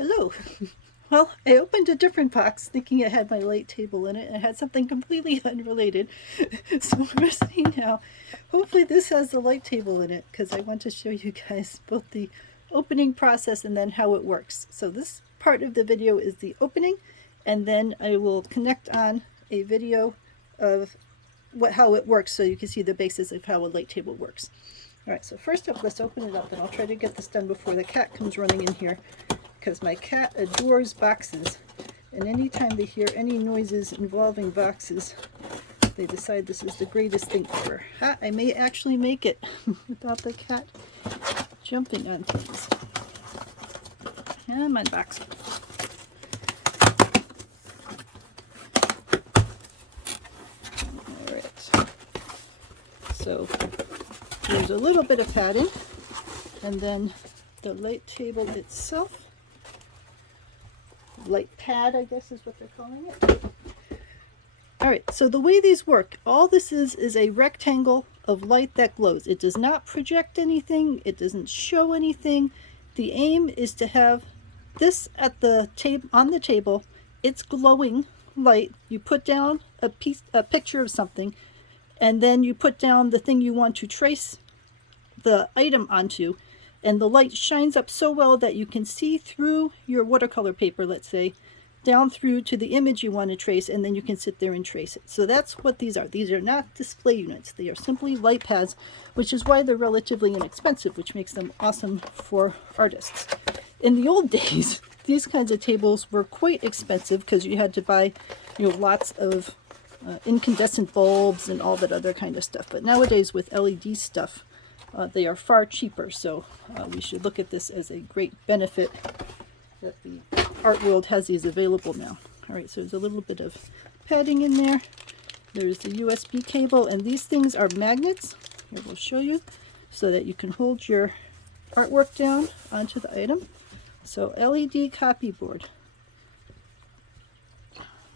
Hello. Well, I opened a different box thinking it had my light table in it, and it had something completely unrelated. So we're seeing now. Hopefully this has the light table in it, because I want to show you guys both the opening process and then how it works. So this part of the video is the opening, and then I will connect on a video of how it works so you can see the basis of how a light table works. Alright, so first up, let's open it up, and I'll try to get this done before the cat comes running in here, because my cat adores boxes, and anytime they hear any noises involving boxes, they decide this is the greatest thing ever. Ha! I may actually make it without the cat jumping on things. Come on, box. Alright. So there's a little bit of padding, and then the light table itself. Light pad, I guess is what they're calling it. Alright, so the way these work, all this is a rectangle of light that glows. It does not project anything, it doesn't show anything. The aim is to have this at the on the table. It's glowing light. You put down a picture of something, and then you put down the thing you want to trace the item onto, and the light shines up so well that you can see through your watercolor paper, let's say, down through to the image you want to trace, and then you can sit there and trace it. So that's what these are. These are not display units. They are simply light pads, which is why they're relatively inexpensive, which makes them awesome for artists. In the old days, these kinds of tables were quite expensive because you had to buy, lots of incandescent bulbs and all that other kind of stuff. But nowadays with LED stuff, they are far cheaper, so we should look at this as a great benefit that the art world has these available now. Alright, so there's a little bit of padding in there. There's the USB cable, and these things are magnets. Here, we'll show you, so that you can hold your artwork down onto the item. So LED copy board.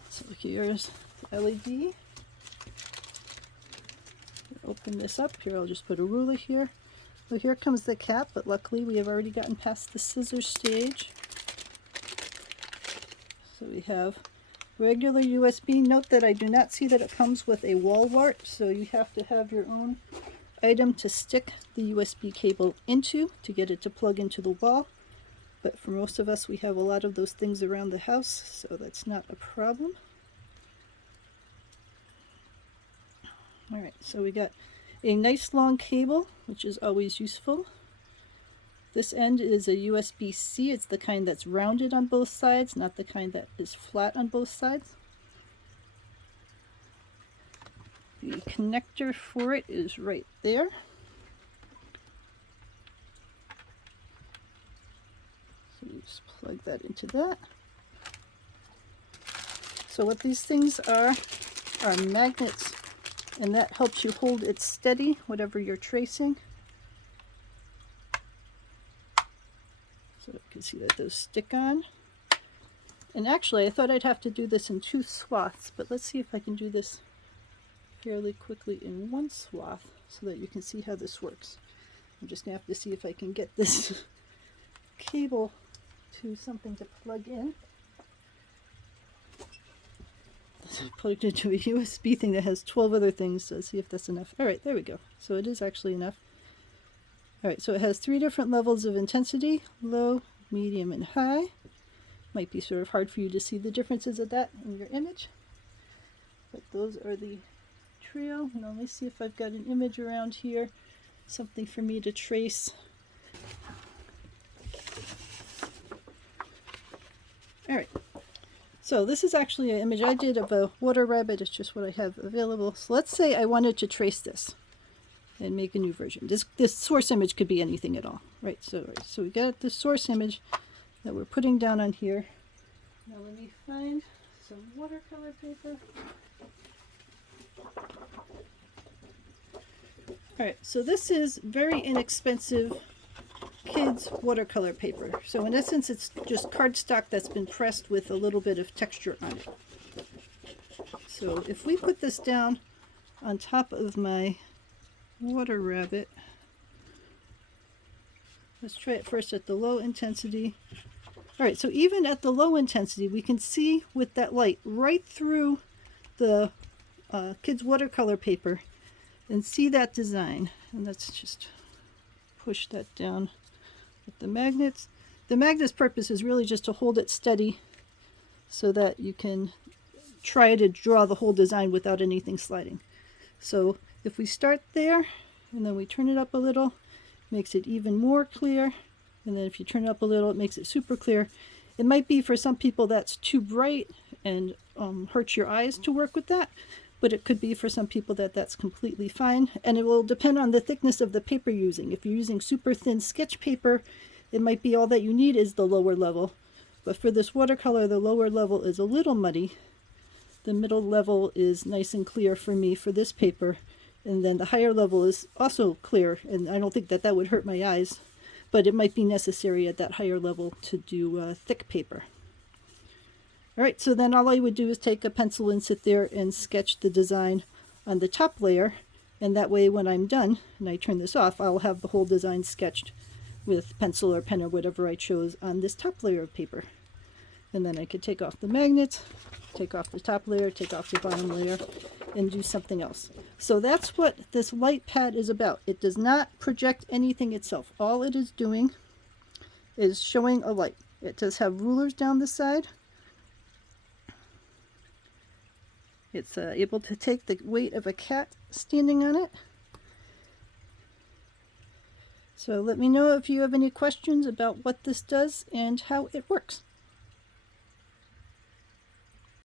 So here's the LED. Open this up. Here, I'll just put a ruler here. Well, here comes the cat, but luckily we have already gotten past the scissors stage. So we have regular USB. Note that I do not see that it comes with a wall wart, so you have to have your own item to stick the USB cable into to get it to plug into the wall. But for most of us, we have a lot of those things around the house, so that's not a problem. Alright, so we got a nice long cable, which is always useful. This end is a USB-C. It's the kind that's rounded on both sides, not the kind that is flat on both sides. The connector for it is right there. So you just plug that into that. So what these things are magnets, and that helps you hold it steady, whatever you're tracing. So you can see that those stick on. And actually, I thought I'd have to do this in 2 swaths, but let's see if I can do this fairly quickly in 1 swath so that you can see how this works. I'm just going to have to see if I can get this cable to something to plug in. So I plugged it into a USB thing that has 12 other things, so let's see if that's enough. Alright, there we go. So it is actually enough. Alright, so it has 3 different levels of intensity: low, medium, and high. Might be sort of hard for you to see the differences of that in your image, but those are the trio. Now let me see if I've got an image around here, something for me to trace. Alright. So this is actually an image I did of a water rabbit. It's just what I have available. So let's say I wanted to trace this and make a new version. This source image could be anything at all, right? So we got the source image that we're putting down on here. Now let me find some watercolor paper. All right, so this is very inexpensive kids watercolor paper. So in essence, it's just cardstock that's been pressed with a little bit of texture on it. So if we put this down on top of my water rabbit, let's try it first at the low intensity. All right, so even at the low intensity, we can see with that light right through the kids' watercolor paper and see that design. And let's just push that down with the magnets. The magnet's purpose is really just to hold it steady so that you can try to draw the whole design without anything sliding. So if we start there and then we turn it up a little, makes it even more clear. And then if you turn it up a little, it makes it super clear. It might be for some people that's too bright and hurts your eyes to work with that, but it could be for some people that that's completely fine. And it will depend on the thickness of the paper you're using. If you're using super thin sketch paper, it might be all that you need is the lower level. But for this watercolor, the lower level is a little muddy. The middle level is nice and clear for me for this paper. And then the higher level is also clear, and I don't think that that would hurt my eyes, but it might be necessary at that higher level to do thick paper. All right, so then all I would do is take a pencil and sit there and sketch the design on the top layer, and that way when I'm done and I turn this off, I'll have the whole design sketched with pencil or pen or whatever I chose on this top layer of paper. And then I could take off the magnets, take off the top layer, take off the bottom layer, and do something else. So that's what this light pad is about. It does not project anything itself. All it is doing is showing a light. It does have rulers down the side. It's able to take the weight of a cat standing on it. So let me know if you have any questions about what this does and how it works.